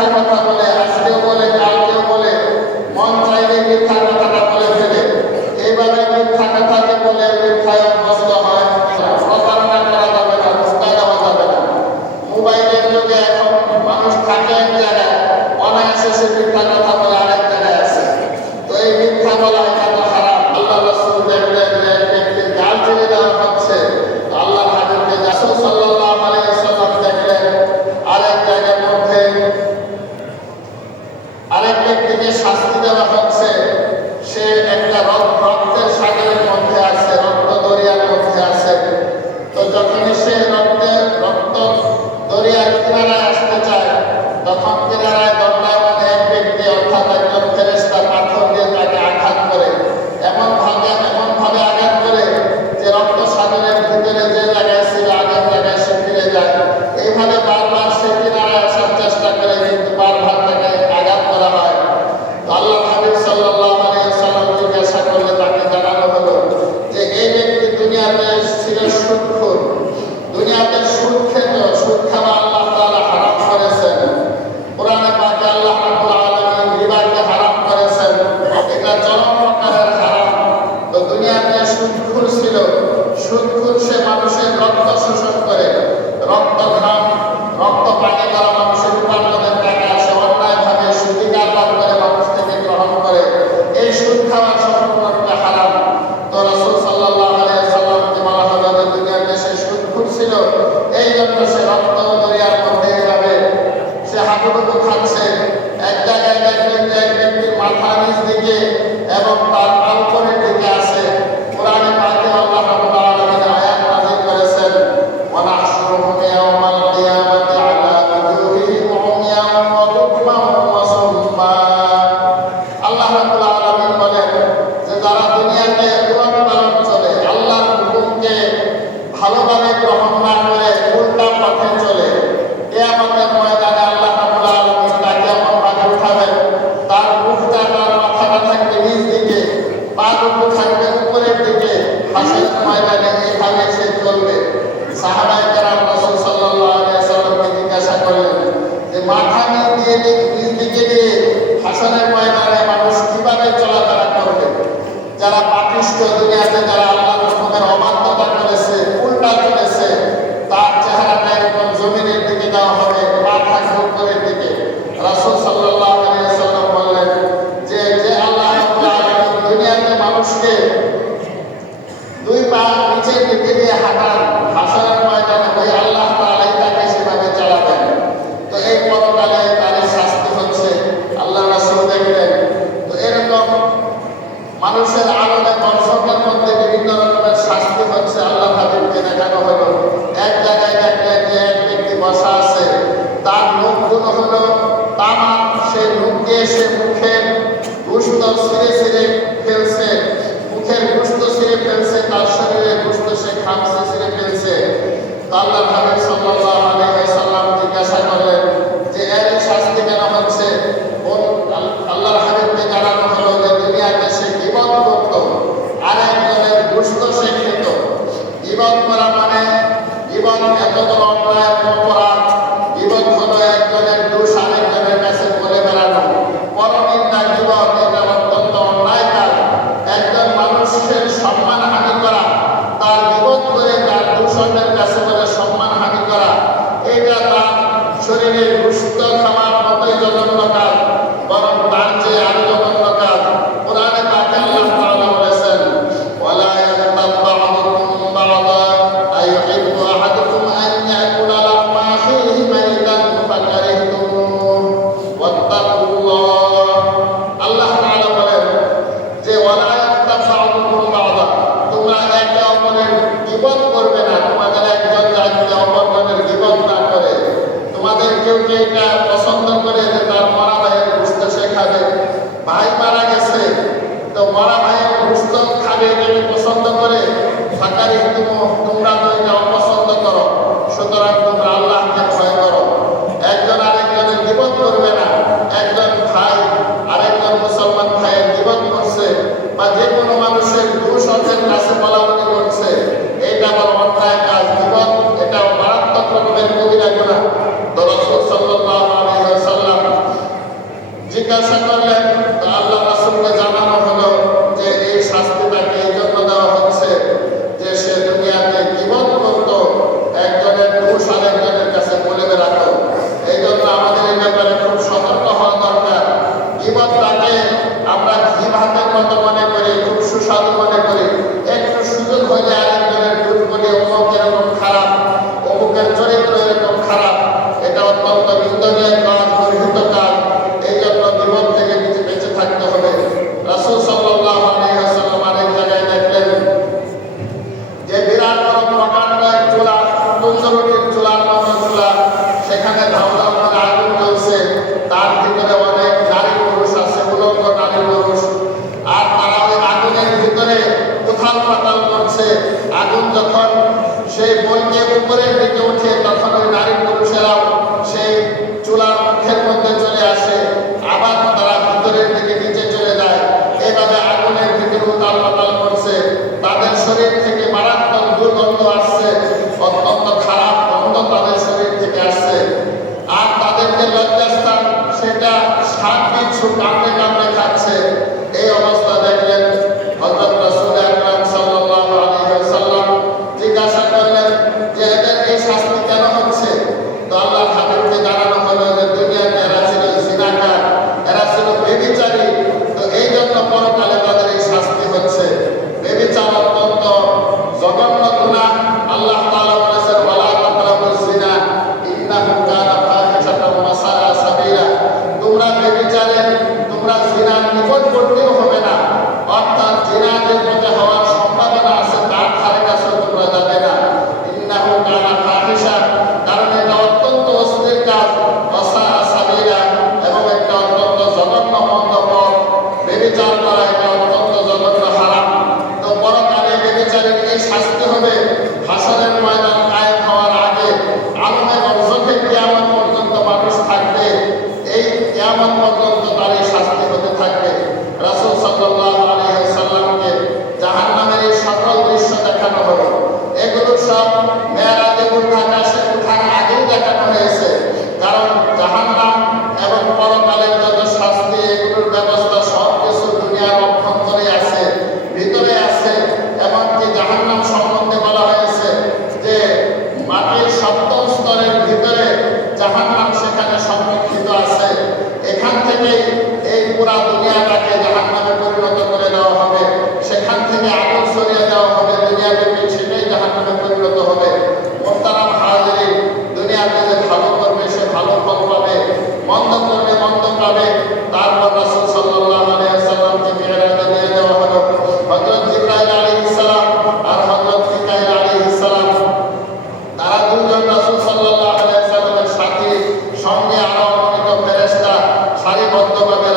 মিথ্যা কথা বলে, আজকেও বলে, কালকেও বলে, মন চাইলে মিথ্যা কথাটা বলে ফেলে। এইভাবে মিথ্যা কথাকে বলে মিথ্যায় অভ্যস্ত হয়। প্রতারণা করা যাবে না, ধোঁকা দেওয়া যাবে না। মোবাইলের যুগে এখন মানুষ থাকে এক জায়গায়, অনায়াসে সে মিথ্যা কথা বলে আরেক জায়গায় আছে। তো এই মিথ্যা বলা এটা তো হারাম। আল্লাহ রাসূল দেখলেন যে এক ব্যক্তির গাল টেনে দেওয়া হচ্ছে, আল্লাহর হাবিবকে রাসূল সাল্লাল্লাহু আলাইহি ওয়াসাল্লাম দেখলেন আরেক জায়গার মধ্যে আরেক ব্যক্তিকে শাস্তি দেওয়া হচ্ছে। সে একটা রক্তের সাগরের মধ্যে আছে, রক্ত দরিয়ার মধ্যে আছে। তো যখনই সে রক্ত দরিয়ার কিনারায় আসতে চায়, তখন কিনারায় দণ্ডায়মান এক ব্যক্তি অর্থাৎ একজন ফেরেশতা পাথর দিয়ে তাকে আঘাত করে, এমন ভাবে আঘাত করে যে রক্ত সাগরের ভিতরে যে জায়গায় ছিল আগের জায়গায় সে ফিরে যায়। এইভাবে বারবার সে কিনারায় আসার চেষ্টা করে, কিন্তু বারবার তাকে আঘাত করা হয়। তো আল্লাহ হাবিব সাল্লাল্লাহু আলাইহি ওয়াসাল্লাম জিজ্ঞাসা করলে তাকে জানানো হলো যে এই ব্যক্তি দুনিয়াতে ছিল সুদখোর, দুনিয়াতে সুদ খেত। সুদ খাওয়া আল্লাহ তাআলা হারাম করেছেন। কোরআনে পাকে আল্লাহ রাব্বুল আলামিন রিবাকে হারাম করেছেন। এটা চরম প্রকারের হারাম। তো দুনিয়াতে সুদখোর ছিল। সুদখোর সে মানুষের রক্ত শোষণ করে, রক্ত পানি করা মানুষের উপার্জনের টাকা সে অন্যায়ভাবে সুদি কারবার করে মানুষ থেকে গ্রহণ করে। এই সুদ খাওয়া সম্পূর্ণরূপে হারাম। তো রাসূল সাল্লাল্লাহু আলাইহি ওয়াসাল্লামকে বলা হলো যে দুনিয়াতে সে সুদখোর ছিল, এই জন্য সে রক্ত দরিয়ার মধ্যে যাবে। সে হাঁটুডুবু খাচ্ছে। এক জায়গায় দেখলেন যে এক ব্যক্তির মাথা নিচ দিকে এবং তার পা উপরের দিকে আছে। কোরআনে পাকে আল্লাহ রাব্বুল আলামিন আয়াত নাযিল করেছেন, ওয়া নাহশুরুহুম ইয়াওমাল কিয়ামাতি আলা ওজুহিহিম উময়ান ওয়া বুকমান ওয়া সুম্মা। আল্লাহ রাব্বুল আলামিন বলেন যে যারা দুনিয়াতে উলট পালট চলে, আল্লাহর হুকুমকে ভালোভাবে গ্রহণ না করে উল্টা পথে চলে, কিয়ামতের ময়দানে আল্লাহ রাব্বুল আলামিন তাকে এমনভাবে উঠাবেন, তার মুখটা তার মাথাটা থাকবে নিচ দিকে, পা দুটো থাকবে উপরের দিকে। হাসরের ময়দানে এইভাবে সে চলবে। সাহাবায়ে কেরাম রাসূল সাল্লাল্লাহু আলাইহি ওয়াসাল্লামকে জিজ্ঞাসা করলেন যে মাথা নিচ দিকে দিয়ে হাসরের ময়দানে মানুষ কিভাবে চলাফেরা করবে? যারা পাপিষ্ঠ, দুনিয়াতে যারা আল্লাহর হুকুমের অবাধ্যতা করেছে, উল্টা চলেছে, তার চেহারাটা এরকম জমিনের দিকে দেওয়া হবে, পা থাকবে উপরের দিকে। রাসূল সাল্লাল্লাহু আলাইহি ওয়াসাল্লাম বললেন যে আল্লাহ রাব্বুল আলামিন দুনিয়াতে মানুষকে দুই পা নিচের দিকে দিয়ে হাঁটান, হাসরের ময়দানে ওই আল্লাহ তাআলাই তাকে সেভাবে চালাবেন। তো এই পরকালে তার শাস্তি হচ্ছে। আল্লাহ রাসূল দেখলেন তো এরকম মানুষের আলোকে দর্শকের মধ্যে বিভিন্ন রকমের শাস্তি হচ্ছে। আল্লাহ হাবিবকে দেখানো হলো এক জায়গায় দেখলেন যে এক ব্যক্তি বসা আছে, তার মুখগুলো হলো তামা। সে মুখ দিয়ে সে মুখের গোশত ছিঁড়ে ফেলছে, মুখের গোশত ছিঁড়ে ফেলছে, তার শরীরে গোশত সে খামছে, ছিঁড়ে ফেলছে। তো আল্লাহ হাবিব সাল্লাল্লাহু আলাইহি ওয়াসাল্লাম জিজ্ঞাসা করলেন যে এর শাস্তি কেন হচ্ছে? আল্লাহর হাবিবকে জানানো হলো যে দুনিয়াতে সে গীবত করত, আর একজনের গোশত সে খেত। গীবত করা মানে গীবত এত বড় অন্যায় অপরাধ। গীবত হলো একজনের দোষ আরেকজনের কাছে বলে বেড়ানো, পরনিন্দা গীবত। এটা অত্যন্ত অন্যায় কাজ। একজন মানুষের সম্মান হানি করা, তার গীবত করে তার দূষণের কাছে বলে সম্মান হানি করা, এটা তার শরীরের গোশত খাওয়ার মতোই জঘন্য কাজ, বরং তার চেয়ে আরো জঘন্য কাজ। কোরআনে পাকে আল্লাহ তাআলা বলেছেন, ওয়ালা ইয়াগতাব বা'দুকুম বা'দা আইয়ুহিব্বু আহাদুকুম আন ইয়াকুলা লাহমা আখিহি মাইতান ফাকারিহতুমুহ ওয়াত্তাকুল্লাহ। আল্লাহ তাআলা বলেন যে ওয়ালা ইয়াগতাব বা'দুকুম বা'দা, তোমরা একে অপরের গীবত করবে না। তোমাদের একজন যাতে অপরজনের গীবত না করে। তোমাদের কেউ এটা পছন্দ করে যে তার মরা ভাইয়ের গোশত সে খাবে। ভাই মারা গেছে, তো মরা ভাইয়ের গোশত খাবে, এটা পছন্দ করে। ফাকারি তোমরা তো এটা অপছন্দ করো। সুতরাং তোমরা আল্লাহকে ভয় করো। একজন আরেকজনের গীবত করবে না। একজন ভাই আরেকজন মুসলমান ভাইয়ের গীবত করছে, বা যে কোনো মানুষের দোষ অর্থের কাছে বলাবলি করছে, এটা বড় অন্যায় কাজ। গীবত এটা মারাত্মক রকমের কবিরা গুনাহ। তো রাসূল সাল্লাল্লাহু আলাইহি ওয়াসাল্লাম জিজ্ঞাসা করলেন, তো আল্লাহ রাসূলকে জানানো হলো যে এই শাস্তিটাকে এই জন্য দেওয়া হচ্ছে যে সে দুনিয়াতে গীবত করতো, একজনের দোষ আরেকজনের কাছে বলে বেড়াতো। এই জন্য আমাদের এই ব্যাপারে খুব সতর্ক হওয়া দরকার। গীবতটাকে আমরা ঘি ভাতের মতো মনে করি, খুব সুস্বাদু মনে করি। একটু সুযোগ হলে আরেকজনের দোষ বলি, অমুক এরকম খারাপ, অমুকের চরিত্র এরকম খারাপ। এটা অত্যন্ত নিন্দনীয় কাজ, গর্হিত কাজ। এই জন্য গীবত থেকে বেঁচে থাকতে হবে। রাসূল সাল্লাল্লাহু আলাইহি ওয়াসাল্লাম আরেক জায়গায় দেখলেন যে বিরাট বড় প্রকাণ্ড এক চুলা, তন্দুরুটির চুলার মতো চুলা, সেখানে ধাউ ধাউ করে আগুন জ্বলছে। তার ভিতরে অনেক নারী পুরুষ আছে, উলঙ্গ নারী পুরুষ, আর তারা ওই আগুনের ভিতরে উথাল পাতাল করছে। আগুন যখন সেই বইকে উপরের দিকে উঠে, তখন ওই নারী পুরুষেরাও সেই চুলার মুখের মধ্যে চলে আসে, আবার তারা ভিতরের দিকে নিচে চলে যায়। এইভাবে আগুনের ভিতরে উথাল পাতাল করছে। তাদের শরীর থেকে মারাত্মক দুর্গন্ধ আসছে, অত্যন্ত খারাপ গন্ধ তাদের শরীর থেকে আসছে। আর তাদের যে লজ্জাস্থান, সেটা সাপ বিচ্ছু কামড়ে কামড়ে খাচ্ছে। এই অবস্থা দেখলেন হযরত রাসূল আকরাম সাল্লাল্লাহু আলাইহি ওয়াসাল্লাম জিজ্ঞাসা করলেন যে এদের এই শাস্তি কেন হচ্ছে? তো আল্লাহর হাবিবকে জানানো হলো যে দুনিয়াতে এরা ছিল জিনাকার, এরা ছিল ব্যভিচারী, তো এই জন্য পরকালে তাদের এই শাস্তি হচ্ছে। ব্যভিচার অত্যন্ত জঘন্য গুনাহ। আল্লাহ তাআলা বলেছেন, ওয়ালা তাকরাবুজ জিনা ইন্নাহু কানা ফাহিশাতান ওয়া সাআ সাবিলা। তোমরা ব্যভিচারের, তোমরা জিনার নিকটবর্তীও হবে না, অর্থাৎ জিনাদের মধ্যে হওয়ার সম্ভাবনা আছে, তার ধারে কাছেও তোমরা যাবে না। ইন্নাহু কানা ফাহিশা, কারণ এটা অত্যন্ত অশ্লীল কাজ, ওয়া সাআ সাবিলা, এবং একটা অত্যন্ত জঘন্য মন্দ পথ। ব্যভিচার করা এটা অত্যন্ত জঘন্য হারাম। তো পরকালে ব্যভিচারীর এই শাস্তি হবে হাসরের ময়দান কায়েম হওয়ার আগে। আলমে বরজখে কিয়ামত পর্যন্ত মানুষ থাকবে, এই কিয়ামত পর্যন্ত তার এই শাস্তি হতে থাকবে। রাসূল সাল্লাল্লাহু আলাইহি ওয়াসাল্লামকে জাহান্নামের এই সকল দৃশ্য দেখানো হলো। এগুলো সব মেরাজে উঠার আগেই দেখানো হয়েছে, কারণ জাহান্নাম এবং পরকালের যত শাস্তি, এগুলোর ব্যবস্থা সব কিছু দুনিয়ার অভ্যন্তরে আছে, ভিতরে আছে। এমনকি জাহান্নাম সম্বন্ধে বলা হয়েছে যে মাটির সপ্তম স্তরের ভিতরে জাহান্নাম সেখানে সংরক্ষিত আছে। এখান থেকে এই পুরা দুনিয়াটাকে জাহান্নামে পরিণত করে দেওয়া হবে। সেখান থেকে আগুন সরিয়ে দেওয়া হবে, দুনিয়াটাকে সেটাই জাহান্নামে পরিণত হবে। মুহতারাম হাজিরিন, দুনিয়াতে যে ভালো করবে সে ভালো ফল পাবে, মন্দ করবে মন্দ পাবে। তারপর রাসূল সাল্লাল্লাহু আলাইহি ওয়াসাল্লামকে মিরাজে নিয়ে যাওয়া হলো। হযরত জিবরাইল আলাইহিস সালাম আর হযরত মিকাইল আলাইহিস সালাম, তারা দুজন রাসূল সাল্লাল্লাহু আলাইহি ওয়াসাল্লামের সাথে, সঙ্গে আরো অগণিত ফেরেশতা সারিবদ্ধভাবে